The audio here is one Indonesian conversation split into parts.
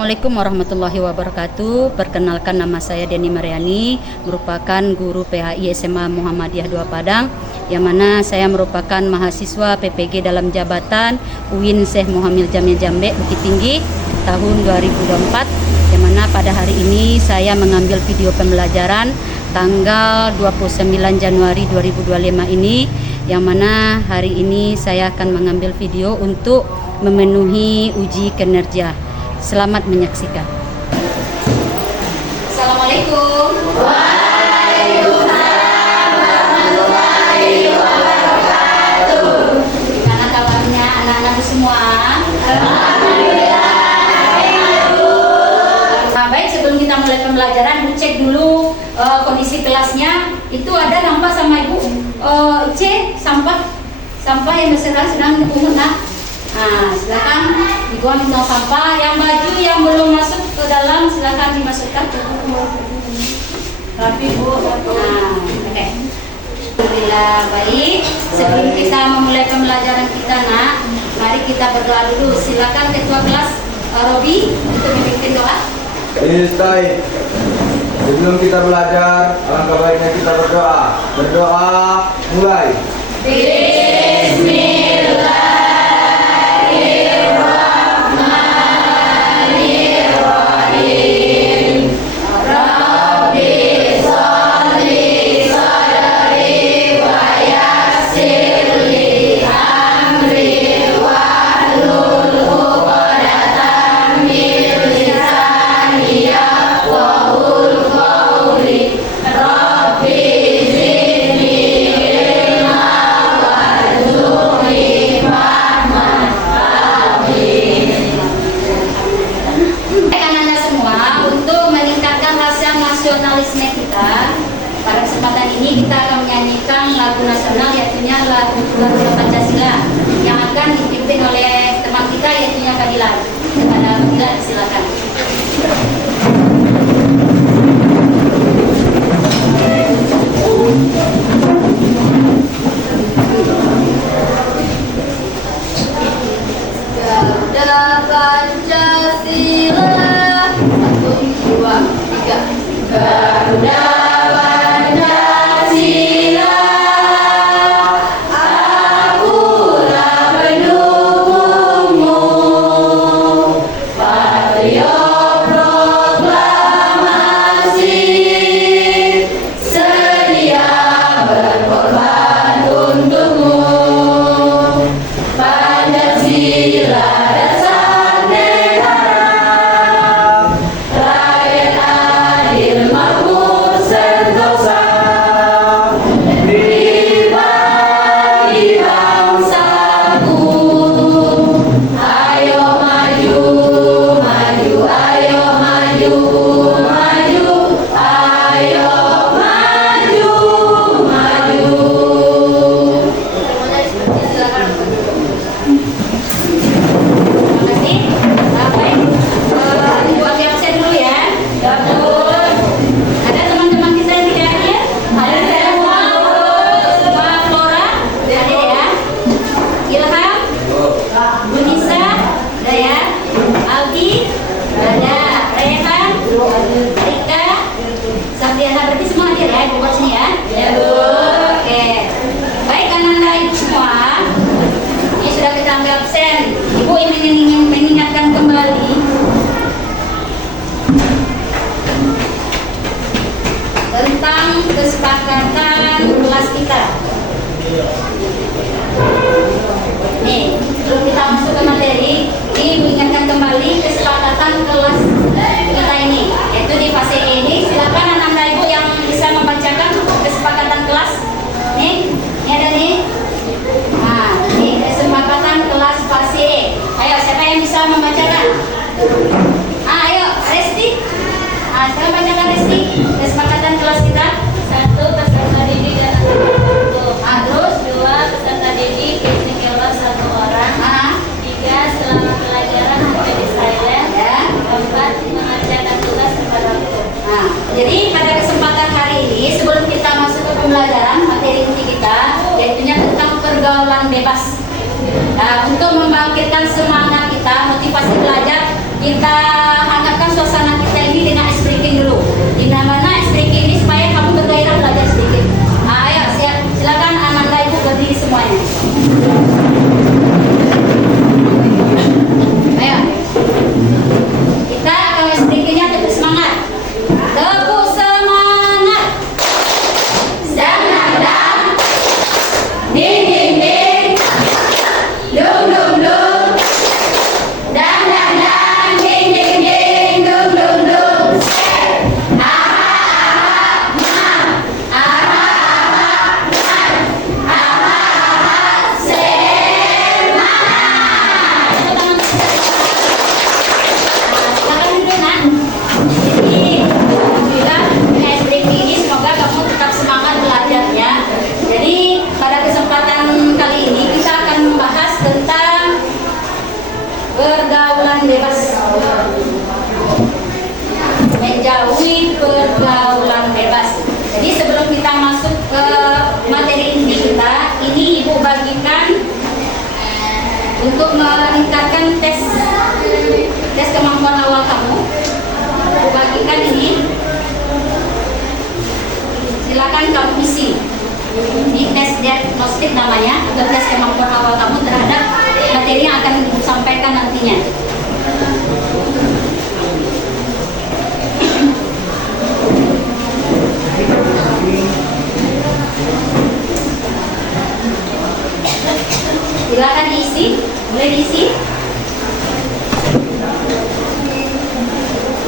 Assalamualaikum warahmatullahi wabarakatuh. Perkenalkan, nama saya Deni Mariani, merupakan guru PHI SMA Muhammadiyah 2 Padang, yang mana saya merupakan mahasiswa PPG dalam jabatan UIN Syekh Muhammad Jamil Jambe Bukit Tinggi tahun 2024, yang mana pada hari ini saya mengambil video pembelajaran tanggal 29 Januari 2025 ini, yang mana hari ini saya akan mengambil video untuk memenuhi uji kinerja. Selamat menyaksikan. Assalamualaikum. Waalaikumsalam warahmatullahi wabarakatuh. Gimana kabarnya anak-anak semua? Alhamdulillah. Nah, baik, sebelum kita mulai pembelajaran, cek dulu kondisi kelasnya. Itu ada nampak sama Ibu cek sampah yang sedang dipungut. Nah, silakan dibuang di tong sampah. Yang baju yang belum masuk ke dalam silakan dimasukkan. Rapi Bu. Nah, oke. Alhamdulillah, baik. Sebelum kita memulai pembelajaran kita, Nak, mari kita berdoa dulu. Silakan Ketua kelas Robi untuk memimpin doa. Stay. Sebelum kita belajar, alangkah baiknya kita berdoa. Berdoa, mulai. Bismillah. Pada kesempatan ini kita akan menyanyikan lagu nasional, yaitu lagu Pancasila, yang akan dipimpin oleh teman kita, yaitu Fadilah. Kepada Fadilah, silakan. Garuda Pancasila, 1, 2, 3. Garuda Pancasila, akulah pendukungmu. Patriot proklamasi, sedia berkorban untukmu. Pancasila dasar negara, rakyat adil makmur sentosa, pribadi bangsaku. Ayo maju, maju, ayo maju, maju, ayo maju, maju. Terima kasih. Baik, buat yang absen dulu ya. Ada teman-teman kita yang tidak hadir? Ada saya Mbak Flora, ada ya. Ilham, Bunisa, ada ya. Aldi, ada. Rehan, Rika, Sabriana, berarti semua hadir ya, di bawah sini ya. Ya Bu. Oke. Baik, anak-anak Ibu semua, ini sudah kita ambil absen. Ibu ingin mengingatkan kembali tentang kesepakatan kelas kita. Nih, sebelum kita masuk ke materi, ini mengingatkan kembali kesepakatan kelas kita ini, yaitu di fase E ini. Silakan anak-anak Ibu yang bisa membacakan kesepakatan kelas. Nih, ini ada nih. Nah, ini kesepakatan kelas fase E. Ayo, siapa yang bisa membacakan? Ayo, Resti. Sekarang bacakan Resti. Kesepakatan kelas kita. 1. Peserta didik dan Terus 2. Peserta didik izin keluar 1 orang. 3. Selama pelajaran HP silent. Ya. 4. Mengerjakan tugas tepat waktu. Nah, jadi pada kesempatan hari ini, sebelum kita masuk ke pembelajaran materi inti kita, yaitu tentang pergaulan bebas. Nah, untuk membangkitkan semangat kita, motivasi belajar, kita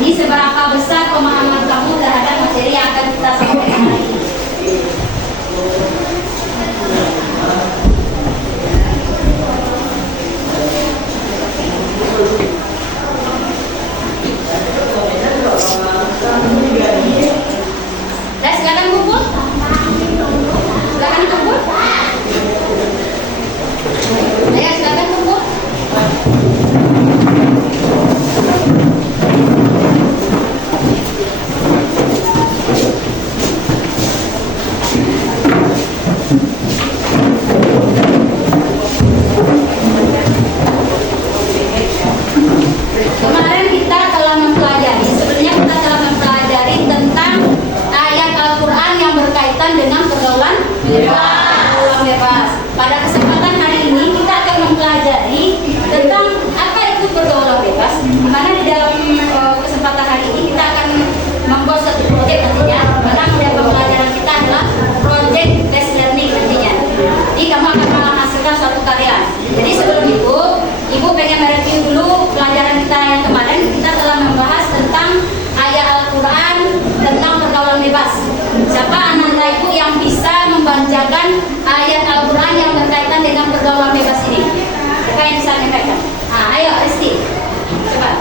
Ini seberapa besar pemahaman kamu terhadap materi yang akan kita sampaikan hari ini? Silakan kumpul. Silakan kumpul. Ayo silakan kumpul. Kemarin kita telah mempelajari, sebenarnya kita telah mempelajari tentang ayat Al-Quran yang berkaitan dengan pergaulan bebas. Pada kesempatan hari ini kita akan mempelajari tentang apa itu pergaulan bebas. Di mana di dalam kesempatan hari ini kita akan membuat satu proyek nantinya. Karena model pembelajaran kita adalah project based learning nantinya. Jadi kamu akan menghasilkan suatu karya. Jadi sebelum itu, Ibu pengen mereview dulu pelajaran kita yang kemarin. Kita telah membahas tentang ayat Al-Quran tentang pergaulan bebas. Siapa Ananda Ibu yang bisa membacakan ayat Al-Quran yang berkaitan dengan pergaulan bebas ini? Siapa yang bisa menyampaikan? Ayo Rizky, coba.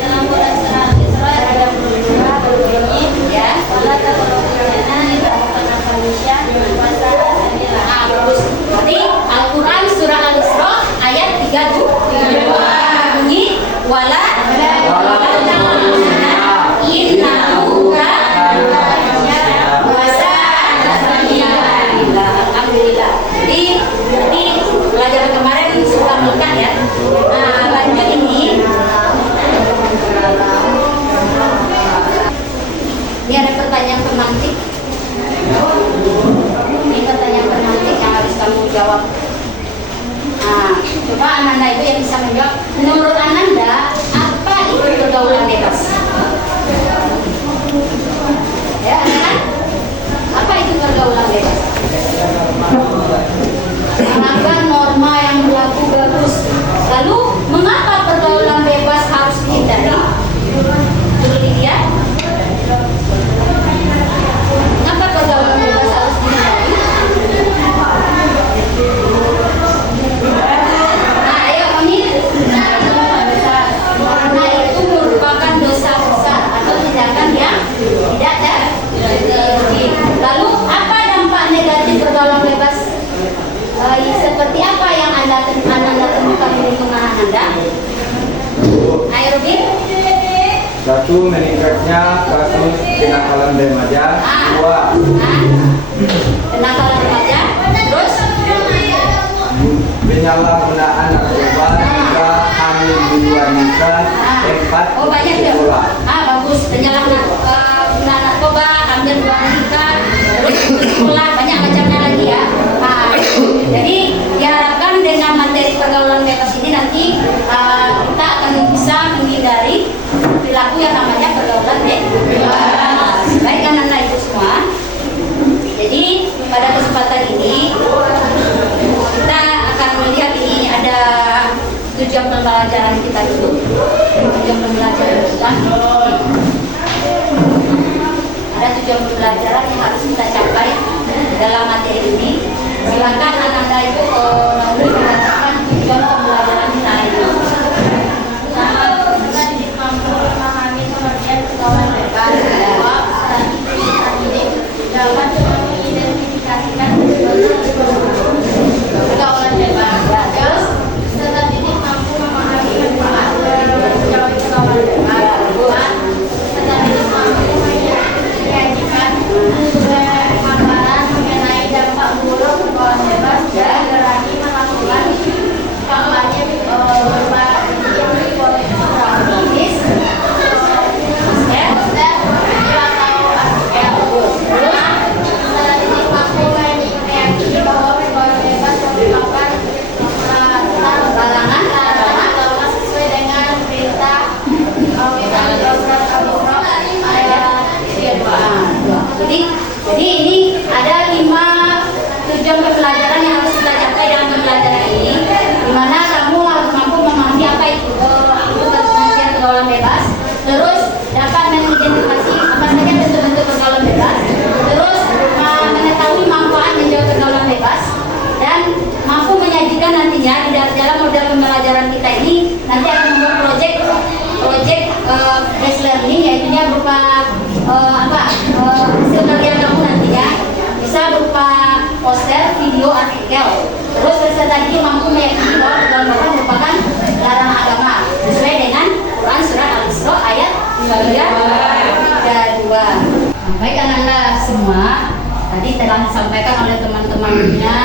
Dalam Quran surah Al-Isra ayat 22 berbunyi, Ya. "Wala taqrabuna ibadah manusia dengan bahasa sendirilah." Bagus. Berarti Al-Quran surah Al-Isra ayat 32 bunyi wala innahu alhamdulillah. Jadi pelajaran kemarin sudah melekat ya. Nah, lanjut ini ada pertanyaan pemantik. Ini pertanyaan pemantik yang harus kamu jawab. Nah, coba Ananda itu yang bisa menjawab. Menurut Ananda, apa itu pergaulan bebas? Ya, Ananda? Apa itu pergaulan bebas? Melanggar norma yang berlaku bagus. Lalu, mengapa pergaulan bebas harus dihindari? Dulu Lydia. Mengapa pergaulan bebas harus dihindari? Nah, ayo kami. Karena itu merupakan dosa besar atau tindakan yang tidak dibenci. Lalu apa dampak negatif pergaulan bebas? Seperti apa yang Anda temukan di lingkungan Anda? Ayo Rubin. Satu, meningkatnya kasus kenakalan remaja. Dua, Kenakalan remaja. Terus penyalahgunaan narkoba. Tiga, hamil di luar nikah. Empat, banyak tuh. sekolah. Bagus. Penyalahgunaan narkoba, hamil di luar nikah, terus sekolah, banyak macamnya lagi ya. Jadi diharapkan dengan materi pergaulan bebas ini nanti kita akan bisa menghindari perilaku yang namanya pergaulan bebas. Baik anak-anak itu semua. Jadi pada kesempatan ini kita akan melihat ini ada tujuan pembelajaran kita dulu. Tujuan pembelajaran kita. Ada tujuan pembelajaran yang harus kita capai dalam materi ini. Silakan anak-anak itu membacakan tujuan pembelajaran kita ini. Pertama, kita mampu memahami pengertian pergaulan bebas. Kedua, peserta didik dapat mengidentifikasikan pergaulan bebas. Terus, peserta didik mampu memahami manfaat dari menjauhi pergaulan bebas. Kedua, peserta didik mampu menyajikan pemaparan mengenai dampak buruk pergaulan bebas dan berani melakukan kampanye berbagi politik praktis meyakini bahwa pergaulan bebas merupakan larangan sesuai dengan perintah program Al-Isra ayat 32. Jadi ini ada 5 tujuan pembelajaran yang harus kita capai dalam pembelajaran ini, di mana kamu harus mampu memahami apa itu pengertian pergaulan bebas. Terus nanti akan membuat project based learning, yaitu berupa hasil kerja kamu nantinya bisa berupa poster, video, artikel. Terus peserta didik mampu meyakini bahwa pergaulan merupakan larangan agama sesuai dengan Quran surat Al-Isra ayat 32. Baik anak-anak semua, tadi telah disampaikan oleh teman-temannya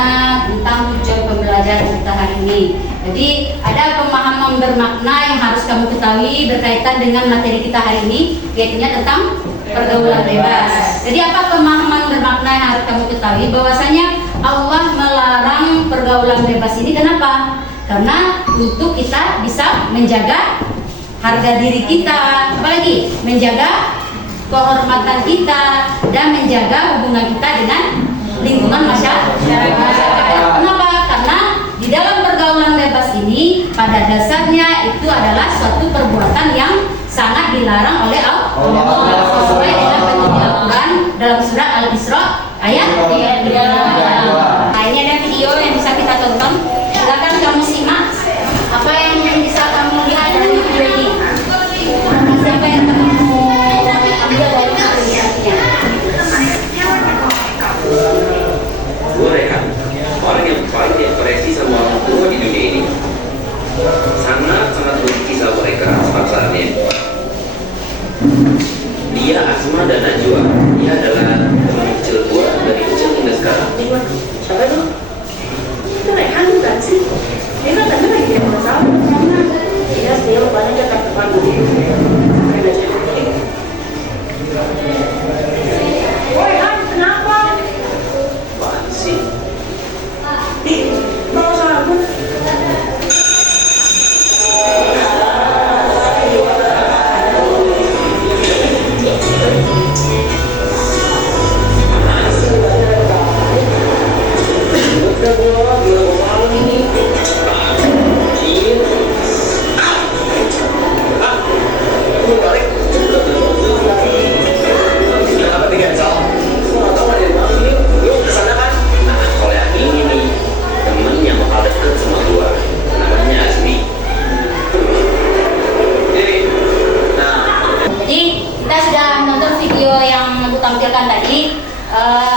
tentang tujuan pembelajaran kita hari ini. Jadi ada pemahaman bermakna yang harus kamu ketahui berkaitan dengan materi kita hari ini, yaitu tentang pergaulan bebas. Jadi apa pemahaman bermakna yang harus kamu ketahui? Bahwasanya Allah melarang pergaulan bebas ini. Kenapa? Karena untuk kita bisa menjaga harga diri kita, apalagi menjaga kehormatan kita dan menjaga hubungan kita dengan lingkungan masyarakat. Kenapa? Karena di dalam pergaulan bebas ini pada dasarnya itu adalah suatu perbuatan yang sangat dilarang oleh Allah sesuai dengan petunjuk Al-Quran dalam surat Al-Isra ayat 32. Nah, ini ada video yang bisa kita tonton. Silakan kamu simak apa yang bisa kamu lihat dari video ini. Siapa yang kamu ambil dari videonya? Gue Rehan, orang yang paling depresi sama orang tua di dunia ini. Sangat benci sama mereka pasalnya. Dia Asma dan Najwa. Dia adalah teman kecil gue dari kecil hingga sekarang. Siapa itu? Itu Rehan bukan sih? Dia kan tadi lagi dia masalah karena dia sih rupanya dia tak tepat dulu. Woi Han, kenapa? Apaan sih? Mau sabun?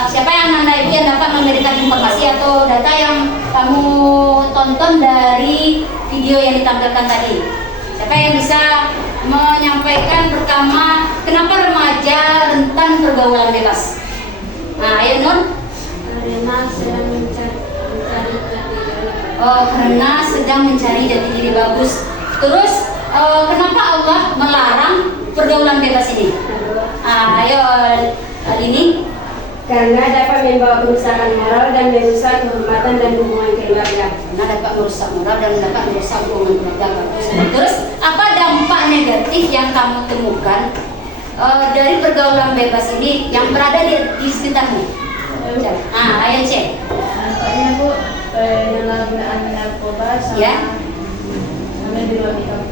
Siapa yang Anda Ibu yang dapat memberikan informasi atau data yang kamu tonton dari video yang ditampilkan tadi? Siapa yang bisa menyampaikan pertama kenapa remaja rentan pergaulan bebas? Nah, ayo Nur. Karena sedang mencari jati diri. Oh, karena sedang mencari jati diri bagus. Terus kenapa Allah melarang pergaulan bebas ini? Ayo ini. Karena dapat membawa kerusakan moral dan merusak kehormatan dan hubungan keluarga. Karena dapat merusak moral dan dapat merusak hubungan keluarga. Terus apa dampak negatif yang kamu temukan dari pergaulan bebas ini yang berada di sekitarmu? Ayo cek. Dampaknya Bu, penyalahgunaan narkoba sama hamil di luar nikah.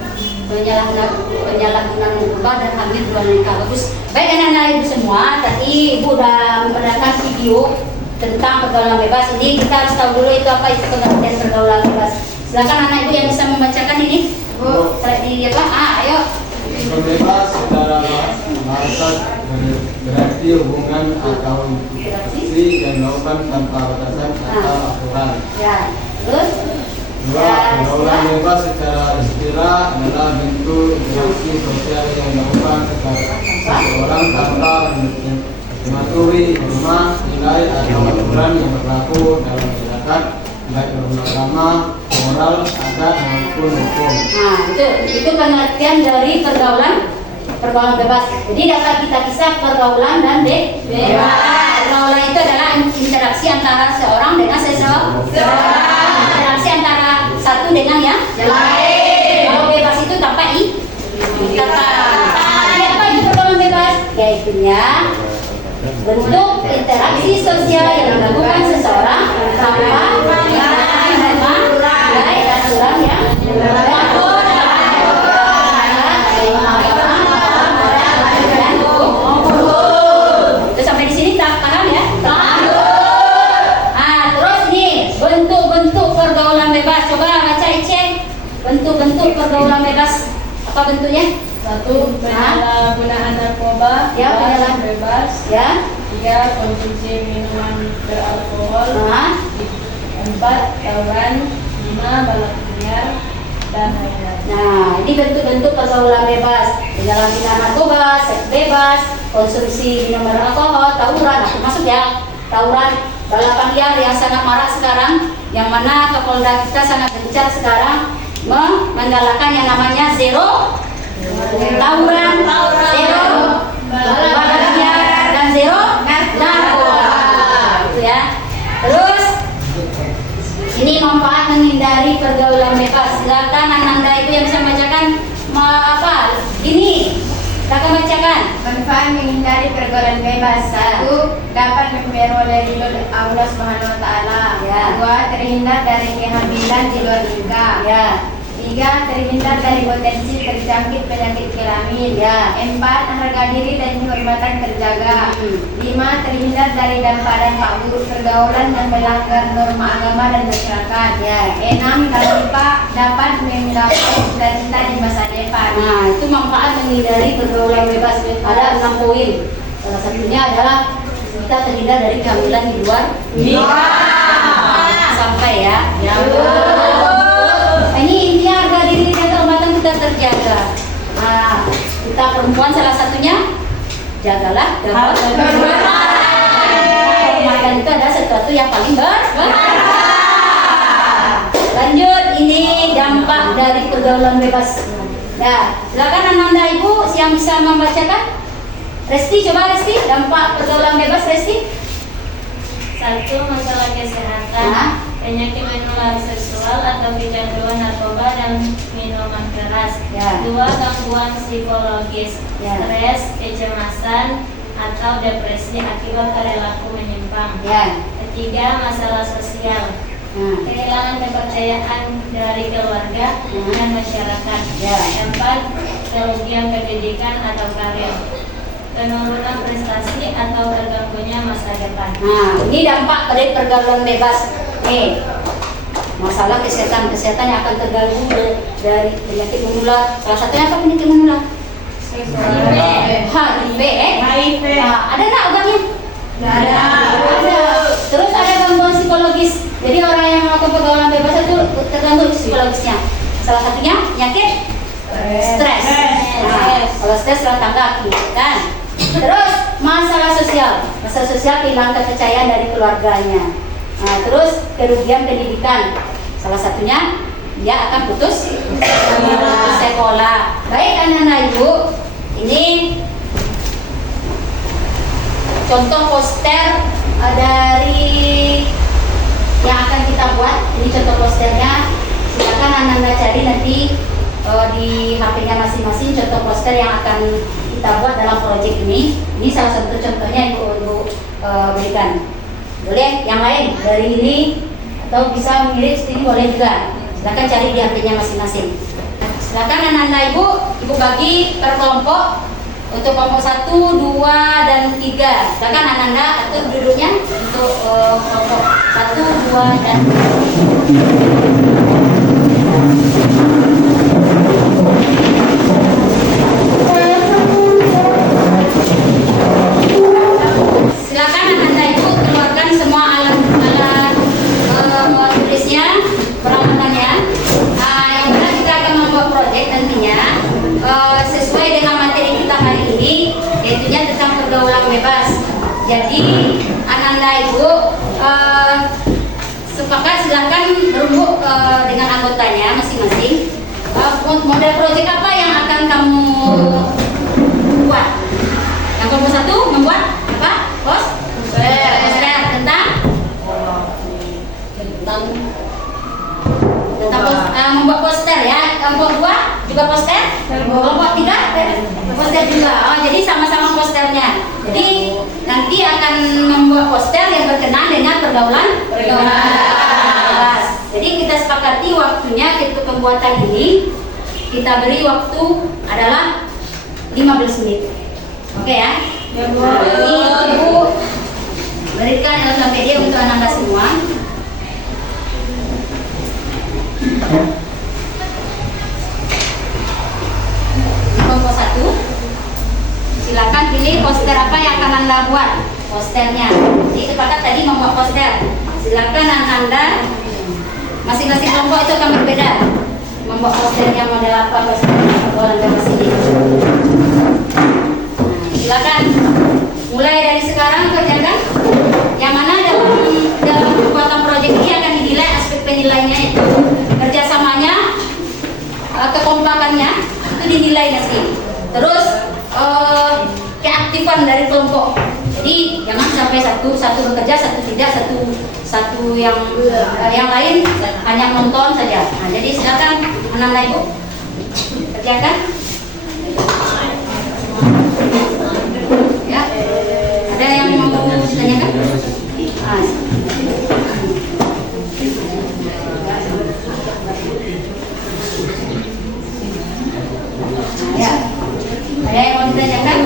Penyalahgunaan narkoba dan hamil di luar nikah. Bagus. Baik anak-anak Ibu semua, tadi Ibu sudah memperlihatkan video tentang pergaulan bebas. Ini kita harus tahu dulu itu apa itu pengertian pergaulan bebas. Silakan anak Ibu yang bisa membacakan ini. Bu, di apa? Ayo. Bebas secara bahasa berarti hubungan atau interaksi dan melakukan tanpa batasan atau aturan. Ya, terus? Dua, pergaulan bebas secara istilah adalah bentuk interaksi sosial yang dilakukan seseorang tanpa mematuhi norma, nilai atau aturan yang berlaku dalam masyarakat, baik beragama, moral, adat maupun hukum. Nah, itu pengertian dari pergaulan bebas. Jadi dapat kita pisah pergaulan dan bebas. Pergaulan itu adalah interaksi antara seorang dengan seseorang. Interaksi antara satu dengan yang lain. Kalau bebas itu tanpa ikatan. Jadi apa itu pergaulan bebas? Yaitunya bentuk interaksi sosial yang dilakukan seseorang tanpa mengikuti norma, nilai, aturan yang berlaku. Sampai di sini tak paham ya? Terus nih bentuk-bentuk pergaulan bebas. Coba baca cek bentuk-bentuk pergaulan 1. Penyalahgunaan narkoba. Ya, penyalahgunaan. Bebas. Ya. 3. Konsumsi minuman beralkohol. 4. Tawuran. 5. Balap liar dan lain-lain. Nah, ini bentuk-bentuk pergaulan bebas. Penyalahgunaan narkoba, seks bebas, konsumsi minuman beralkohol, tawuran, nah, termasuk ya tawuran, balapan liar yang sangat marak sekarang, yang mana Kapolda kita sangat gencar sekarang menggalakkan yang namanya zero tawuran, zero balapan liar, dan zero narkoba, gitu ya. Terus ini manfaat menghindari pergaulan bebas. Silakan Ananda itu yang bisa bacakan apa? Ini kita bacakan. Manfaat menghindari pergaulan bebas. 1. Dapat memperoleh ridho Allah Subhanahu wa taala. Ya. 2. Terhindar dari kehamilan di luar nikah. Ya. 3. Terhindar dari potensi terjangkit penyakit kelamin. Ya. 4. Harga diri dan kehormatan terjaga. 5. Terhindar dari dampak-dampak buruk pergaulan yang melanggar norma agama dan masyarakat. Ya. 6. Dapat menggapai cita-cita di masa depan. Nah, itu manfaat menghindari pergaulan bebas. Ada 6 poin. Salah satunya adalah kita terhindar dari kehamilan di luar nikah. Sampai ya. Ya. Ini intinya harga diri dan kehormatan kita terjaga. Nah, kita perempuan salah satunya jagalah kehormatan itu adalah sesuatu yang paling berharga. Lanjut, ini dampak dari pergaulan bebas. Nah, silakan Ananda Ibu yang bisa membacakan. Resti, coba Resti, dampak pergaulan bebas Resti. 1. Masalah kesehatan. Penyakit menular seksual atau kecanduan narkoba dan minuman keras. Ya. 2. Gangguan psikologis, Ya. stres, kecemasan, atau depresi akibat perilaku menyimpang. Ya. 3. Masalah sosial, kehilangan kepercayaan dari keluarga dan masyarakat. Ya. 4. Kerugian pendidikan atau karir, penurunan prestasi atau terganggunya masa depan. Nah, ini dampak dari pergaulan bebas. Nih, masalah kesehatan yang akan terganggu dari penyakit menular. Salah satunya apa penyakit menular? HIV. Ada nggak obatnya? Nggak ada. Ada. Terus ada gangguan psikologis. Jadi orang yang melakukan pergaulan bebas itu terganggu psikologisnya. Salah satunya penyakit stres. Nah, kalau stres rentang kaki, kan? Terus masalah sosial kehilangan kepercayaan dari keluarganya. Nah, terus kerugian pendidikan. Salah satunya dia akan putus sekolah. Baik anak-anak Ibu, ini contoh poster dari yang akan kita buat. Ini contoh posternya. Silakan anak-anak cari nanti di HP-nya masing-masing contoh poster yang akan kita buat dalam proyek ini. Ini salah satu contohnya Ibu berikan. Boleh yang lain dari ini atau bisa mirip ini boleh juga. Silakan cari di HP-nya masing-masing. Silakan anak-anak Ibu bagi per kelompok. Untuk kelompok 1, 2, dan 3. Silakan anak-anak atur duduknya untuk kelompok 1, 2, dan 3. Silakan anak-anak Ibu keluarkan semua alat-alat tulisnya, peralatannya. Yang mana kita akan membuat proyek nantinya sesuai dengan materi kita hari ini, yaitu tentang pergaulan bebas. Jadi anak-anak Ibu sepakat silakan berembuk dengan anggotanya masing-masing. Model proyek apa yang akan kamu buat? Yang kelompok 1 membuat apa? Poster tentang membuat poster ya. Kelompok 2 juga poster. Kelompok 3 poster juga. Jadi sama-sama posternya. Jadi nanti akan membuat poster yang berkenaan dengan pergaulan bebas. Jadi kita sepakati waktunya untuk pembuatan ini kita beri waktu adalah 15 menit. Oke ya? Nah, ini Ibu berikan Encyclopedia untuk anak-anak semua. Kelompok 1 1. Silakan pilih poster apa yang akan Anda buat. Posternya. Jadi kepada tadi membuat poster. Silakan Anda masing-masing kelompok itu akan berbeda. Membuat posternya model apa pergaulan bebas ini. Silakan. Mulai dari sekarang kerjakan. Yang mana dalam pembuatan proyek ini akan dinilai aspek penilainya itu kerjasamanya, kekompakannya itu dinilai nanti. Terus keaktifan dari kelompok. Jadi jangan sampai satu bekerja, satu tidak, satu yang lain hanya menonton saja. Nah, jadi silakan anak-anak ibu kerjakan. Ya, ada yang mau ditanyakan? Ya, ada yang mau ditanyakan?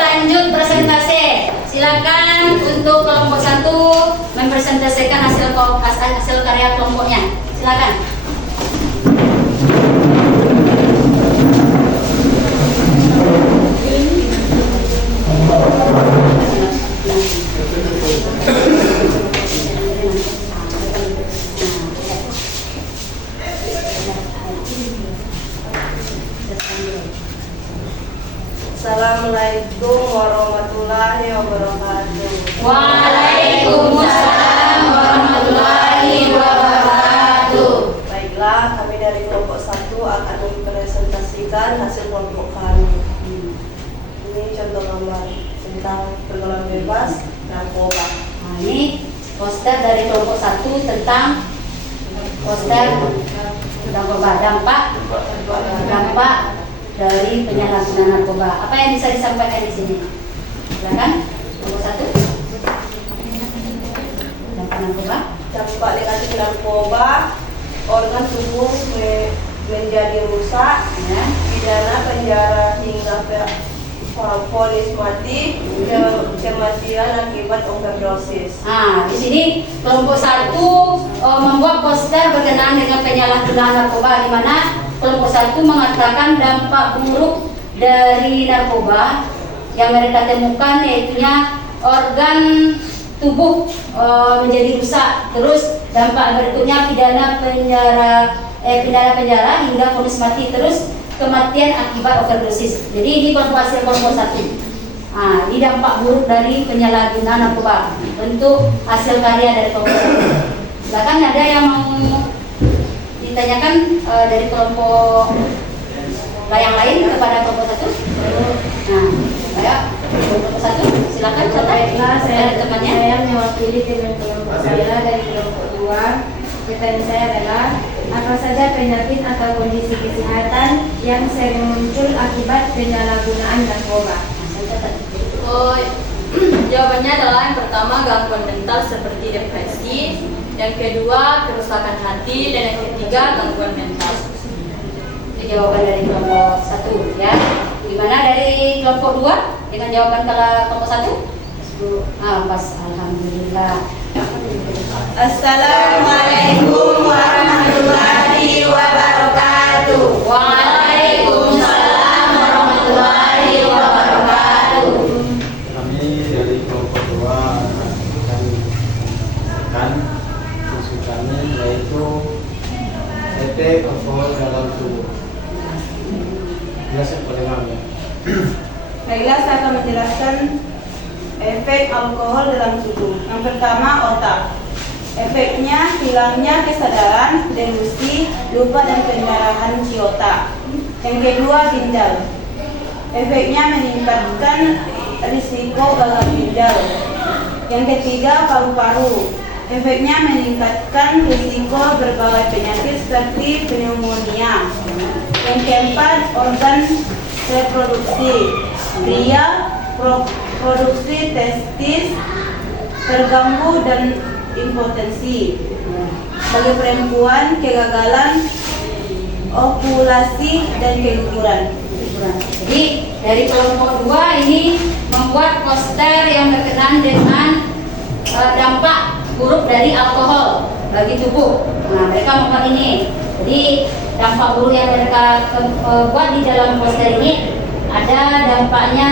Lanjut presentasi. Silakan untuk kelompok 1 mempresentasikan hasil karya kelompoknya. Silakan. Assalamualaikum warahmatullahi wabarakatuh. Waalaikumsalam warahmatullahi wabarakatuh. Baiklah, kami dari kelompok 1 akan mempresentasikan hasil kelompok kami. Ini contoh gambar tentang pergaulan bebas narkoba. Nah, ini poster dari kelompok 1 tentang poster narkoba, dampak dari penyalahgunaan narkoba. Apa yang bisa disampaikan di sini? Silakan. Kelompok 1. Dampak narkoba. Dampak negatif narkoba, organ tubuh menjadi rusak, Ya. pidana penjara hingga vonis mati, kematian akibat overdosis. Nah, di sini kelompok 1 membuat poster berkenaan dengan penyalahgunaan narkoba, di mana kelompok 1 mengatakan dampak buruk dari narkoba yang mereka temukan yaitunya organ tubuh menjadi rusak. Terus dampak berikutnya pidana penjara hingga vonis mati, terus kematian akibat overdosis. Jadi ini hasil kelompok 1. Nah, ini dampak buruk dari penyalahgunaan narkoba. Untuk hasil karya dari kelompok 1. Silakan, ada yang mau ditanyakan dari kelompok yang lain kepada kelompok 1? Nah, ayo kelompok 1, silakan. Baiklah, saya temannya. mewakili dengan kelompok saya dari kelompok 2. Pertanyaan saya adalah, apa saja penyakit atau kondisi kesehatan yang sering muncul akibat penyalahgunaan narkoba? Jawabannya adalah yang pertama gangguan mental seperti depresi, yang kedua kerusakan hati, dan yang ketiga gangguan mental. Itu jawaban dari kelompok 1 ya. Gimana dari kelompok 2 dengan jawaban kelompok 1? Pas, alhamdulillah. Assalamualaikum warahmatullahi wabarakatuh. Waalaikumsalam warahmatullahi wabarakatuh. Kami dari kelompok 2 akan fungsi kami yaitu detek alkohol dalam tubuh. Jelas yang paling ya. Baiklah, saya akan menjelaskan efek alkohol dalam tubuh. Yang pertama, otak. Efeknya hilangnya kesadaran, delusi, lupa dan pendarahan di otak. Yang kedua, ginjal. Efeknya meningkatkan risiko gagal ginjal. Yang ketiga, paru-paru. Efeknya meningkatkan risiko berbagai penyakit seperti pneumonia. Yang keempat, organ reproduksi. Pria, produksi testis terganggu dan impotensi. Bagi perempuan, kegagalan ovulasi dan keguguran. Jadi dari kelompok 2 ini membuat poster yang berkenaan dengan dampak buruk dari alkohol bagi tubuh. Nah, mereka membuat ini. Jadi dampak buruk yang mereka buat di dalam poster ini ada dampaknya,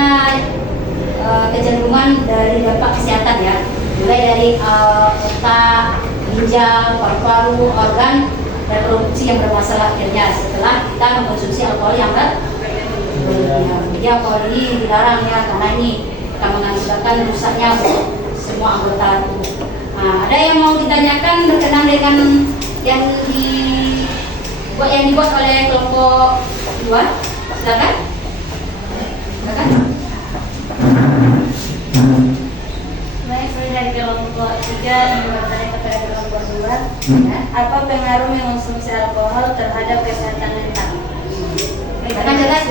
kecenderungan dari dampak kesehatan ya, mulai dari otak, ginjal, paru-paru, organ reproduksi yang bermasalah akhirnya setelah kita mengkonsumsi alkohol yang jadi alkohol ini dilarang ya, karena ini akan mengakibatkan rusaknya semua anggota tubuh. Nah, ada yang mau ditanyakan berkenaan dengan yang dibuat oleh kelompok 2? Silakan. Silakan. Baik, saya dari kelompok 3 yang bertanya kepada kelompok 2. Apa pengaruh mengonsumsi alkohol terhadap kesehatan mental? Silakan jelas.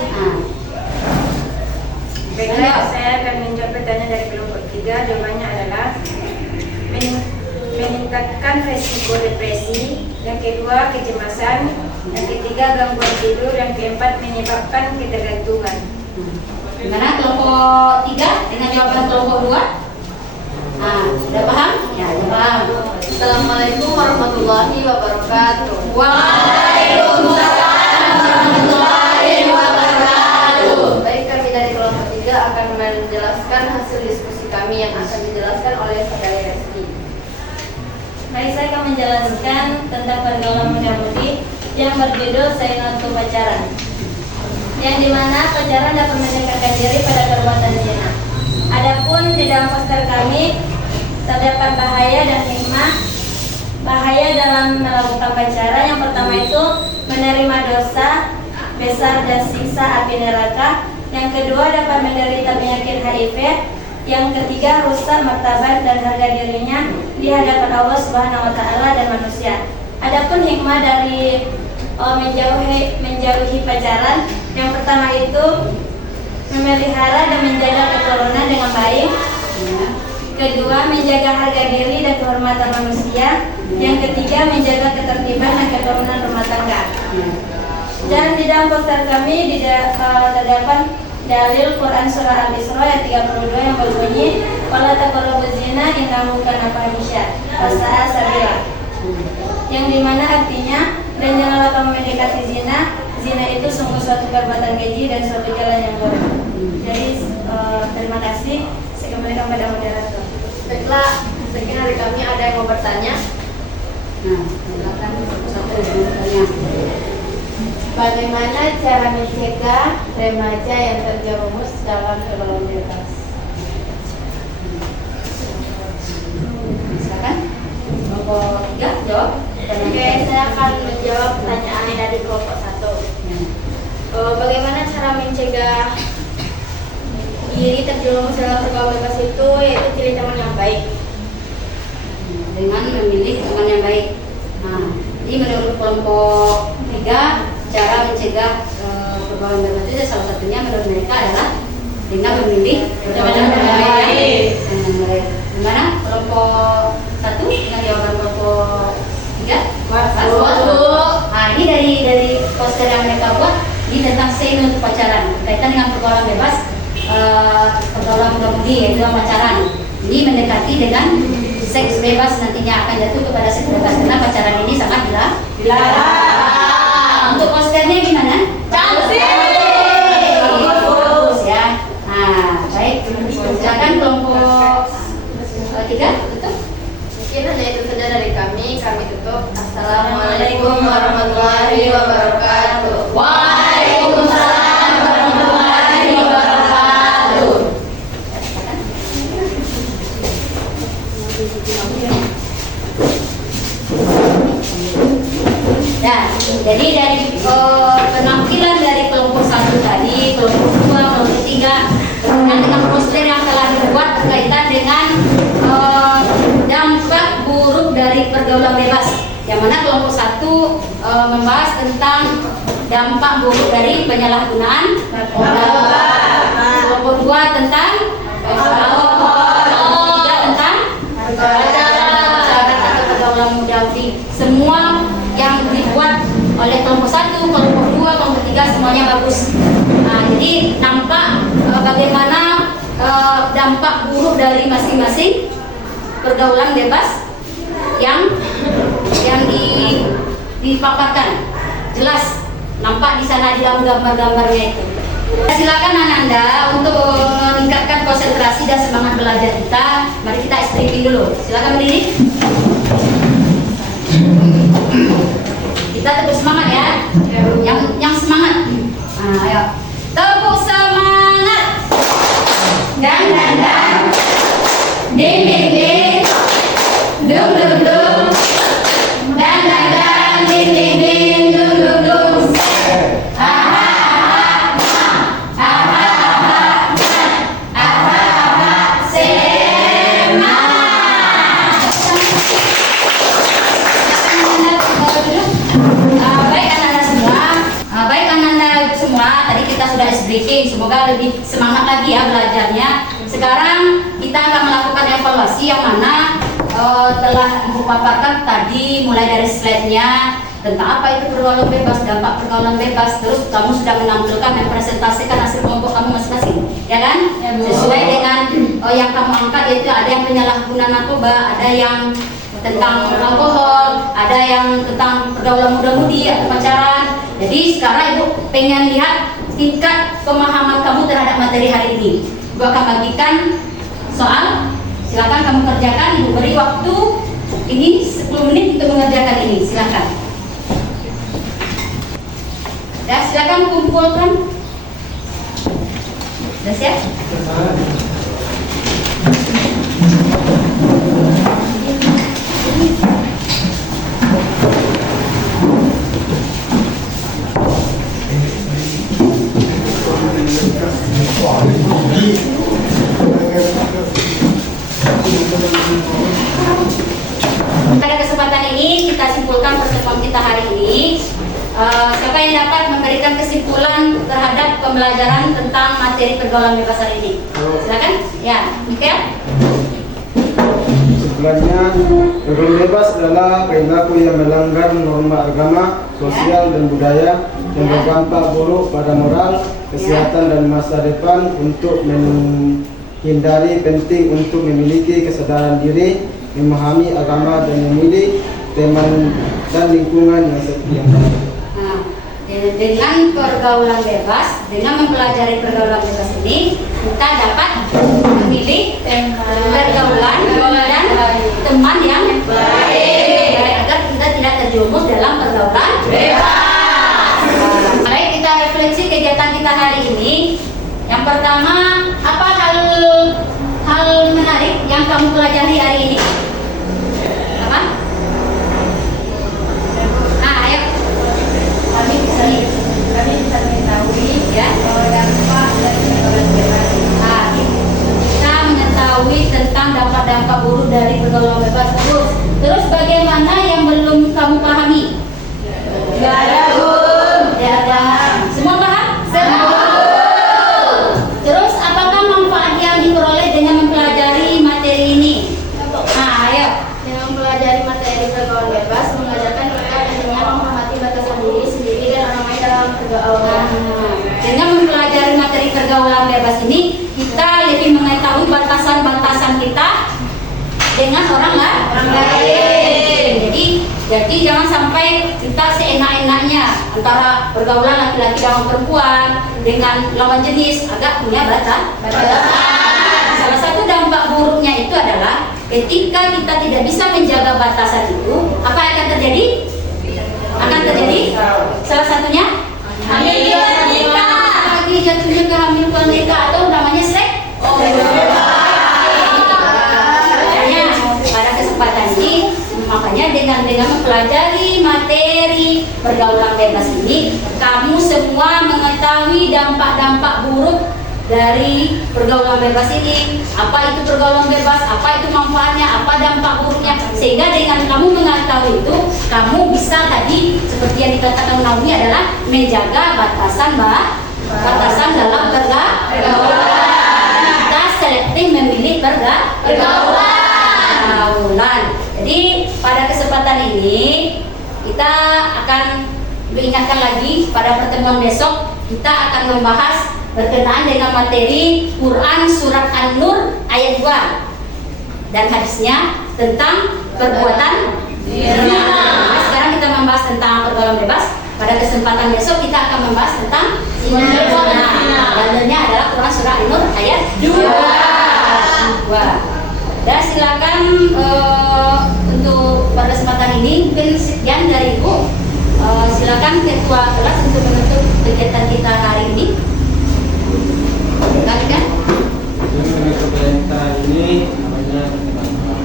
Baiklah, saya akan menjawab pertanyaan dari kelompok 3. Jawabannya adalah meningkatkan resiko depresi, yang kedua kecemasan, yang ketiga gangguan tidur, yang keempat menyebabkan ketergantungan. Gimana kelompok 3 dengan jawaban kelompok 2? Sudah paham? Ya, sudah paham. Assalamualaikum warahmatullahi wabarakatuh. Waalaikumsalam warahmatullahi wabarakatuh. Baik, kami dari kelompok 3 akan menjelaskan hasil diskusi kami yang akan dijelaskan oleh Saudari Resti. Baik, saya akan menjelaskan tentang pergaulan muda-mudi yang berjudul Zainatul Pacaran, yang dimana pacaran dapat mendekatkan diri pada perbuatan zina. Adapun di dalam poster kami terdapat bahaya dan hikmah. Bahaya dalam melakukan pacaran, yang pertama itu menerima dosa besar dan siksa api neraka. Yang kedua dapat menderita penyakit HIV. Yang ketiga rusak martabat dan harga dirinya di hadapan Allah Subhanahu wa taala dan manusia. Adapun hikmah dari menjauhi pacaran, yang pertama itu memelihara dan menjaga keturunan dengan baik. Kedua, menjaga harga diri dan kehormatan manusia. Yang ketiga, menjaga ketertiban dan keturunan rumah tangga. Dan di dalam poster kami terdapat dalil Quran surah Al-Isra ayat 32 yang berbunyi, "Wala taqrabuz zina innahu kana fahisya wa sa'a sabila." Yang dimana artinya, dan janganlah kamu mendekati zina. Zina itu sungguh suatu perbuatan keji dan suatu jalan yang buruk. Jadi terima kasih. Saya kembalikan pada moderator. Baiklah, mungkin dari kami ada yang mau bertanya. Silakan satu bertanya. Bagaimana cara mencegah remaja yang terjerumus dalam pergaulan bebas? Silakan. Kelompok 3 jawab. Oke, saya akan menjawab pertanyaan dari kelompok 1. Bagaimana cara mencegah diri terjerumus dalam pergaulan bebas itu, yaitu pilih teman yang baik. Dengan memilih teman yang baik. Jadi menurut kelompok 3, cara mencegah pergaulan bebas itu salah satunya menurut mereka adalah dengan memilih teman yang baik. Gimana kelompok 1 dengan jawaban kelompok 3? Ini dari poster yang mereka buat, ini tentang say no to pacaran, kaitan dengan pergaulan bebas, pergaulan muda-mudi yaitu pacaran. Ini mendekati dengan seks bebas, nantinya akan jatuh kepada seks bebas karena pacaran ini sangat dilarang. Untuk posternya gimana? Cantik. Bagus ya. Baik. Silakan kelompok 3 tutup. Mungkin hanya itu saja dari kami. Kami tutup. Assalamualaikum warahmatullahi wabarakatuh. Waalaikumsalam warahmatullahi wabarakatuh. Nah, jadi dari penampilan dari kelompok 1 tadi, kelompok 2, kelompok 3 berkenaan dengan poster yang telah dibuat berkaitan dengan dampak buruk dari pergaulan bebas. Yang mana kelompok 1 membahas tentang dampak buruk dari penyalahgunaan narkoba. Kelompok 2 tentang alkohol, 3 tentang pergaulan mudawdi. Semua yang dibuat oleh kelompok 1, kelompok 2, kelompok 3 semuanya bagus. Nah, jadi nampak bagaimana dampak buruk dari masing-masing pergaulan bebas yang dipaparkan. Jelas nampak di sana di dalam gambar-gambarnya itu. Silakan Ananda untuk meningkatkan konsentrasi dan semangat belajar kita. Mari kita briefing dulu. Silakan berdiri. Kita tepuk semangat ya. Yang semangat. Nah, ayo. Tepuk semangat. Dan. Ding ding ding. Dum dum dum. Dan ding ding ding. Dum dum dum. Sudah briefing, semoga lebih semangat lagi ya belajarnya. Sekarang kita akan melakukan evaluasi yang mana telah Ibu paparkan tadi, mulai dari slide-nya tentang apa itu pergaulan bebas, dampak pergaulan bebas. Terus kamu sudah menampilkan, mempresentasikan hasil kelompok kamu masing-masing, ya kan? Sesuai dengan yang kamu angkat, yaitu ada yang penyalahgunaan narkoba, ada yang tentang alkohol, ada yang tentang pergaulan muda-mudi atau pacaran. Jadi sekarang Ibu pengen lihat tingkat pemahaman kamu terhadap materi hari ini. Ibu akan bagikan soal, silakan kamu kerjakan. Ibu beri waktu ini 10 menit untuk mengerjakan ini, silakan. Ya, silakan kumpulkan. Sudah siap? Pada kesempatan ini kita simpulkan pertemuan kita hari ini. Siapa yang dapat memberikan kesimpulan terhadap pembelajaran tentang materi pergaulan bebas hari ini? Silakan. Ya, Mikael. Kesimpulannya, pergaulan bebas adalah perilaku yang melanggar norma agama, sosial dan budaya yang berdampak buruk pada moral, kesehatan dan masa depan. Untuk menghindari, penting untuk memiliki kesadaran diri, memahami agama dan memilih teman dan lingkungan yang setia. Dengan pergaulan bebas, dengan mempelajari pergaulan bebas ini, kita dapat memilih pergaulan dan teman yang baik agar kita tidak terjerumus dalam pergaulan bebas. Baik, kita refleksi kegiatan kita hari ini. Yang pertama, apa hal menarik yang kamu pelajari hari ini? Apa? Ayo. Kami bisa mengetahui ya dampak dari pergaulan bebas. Kita mengetahui tentang dampak-dampak buruk dari pergaulan bebas. Terus bagaimana yang belum kamu pahami? Tidak ada, Bu. Tidak ada. Semua paham? Semua. Terus apakah manfaat yang diperoleh dengan mempelajari materi ini? Ayo. Dengan mempelajari materi pergaulan bebas mengajarkan kita adanya menghormati batasan diri sendiri dan orang lain dalam pergaulan. Dengan mempelajari materi pergaulan bebas ini, kita lebih mengetahui batasan-batasan kita dengan orang lain. Jadi jangan sampai kita seenak-enaknya antara pergaulan laki-laki dengan perempuan dengan lawan jenis, agak punya batasan. Salah satu dampak buruknya itu adalah ketika kita tidak bisa menjaga batasan itu, apa yang akan terjadi? Salah satunya lagi jatuhnya kehamilan nikah atau namanya seks. Pada mempelajari materi pergaulan bebas ini, kamu semua mengetahui dampak-dampak buruk dari pergaulan bebas ini. Apa itu pergaulan bebas, apa itu manfaatnya, apa dampak buruknya. Sehingga dengan kamu mengetahui itu, kamu bisa tadi seperti yang dikatakan Naomi adalah menjaga batasan dalam pergaulan. Kita selektif memilih pergaulan. Jadi pada kesempatan ini kita akan mengingatkan lagi pada pertemuan besok kita akan membahas berkenaan dengan materi Quran Surat An-Nur ayat 2 dan hadisnya tentang perbuatan zina. Nah, sekarang kita membahas tentang pergaulan bebas. Pada kesempatan besok kita akan membahas tentang zina. Dalilnya adalah Quran Surat An-Nur ayat 2. Dan silakan untuk pada kesempatan ini mungkin sekian dari Ibu. Silakan ketua kelas untuk menutup kegiatan kita hari ini. Silakan. Untuk kegiatan ini namanya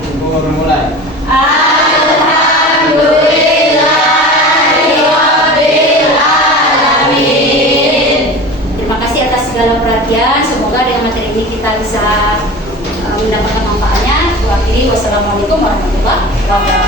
Ibu mulai. Terima kasih atas segala perhatian. Semoga dengan materi ini kita bisa mendapatkan manfaatnya. Akhiri, wassalamualaikum warahmatullahi wabarakatuh.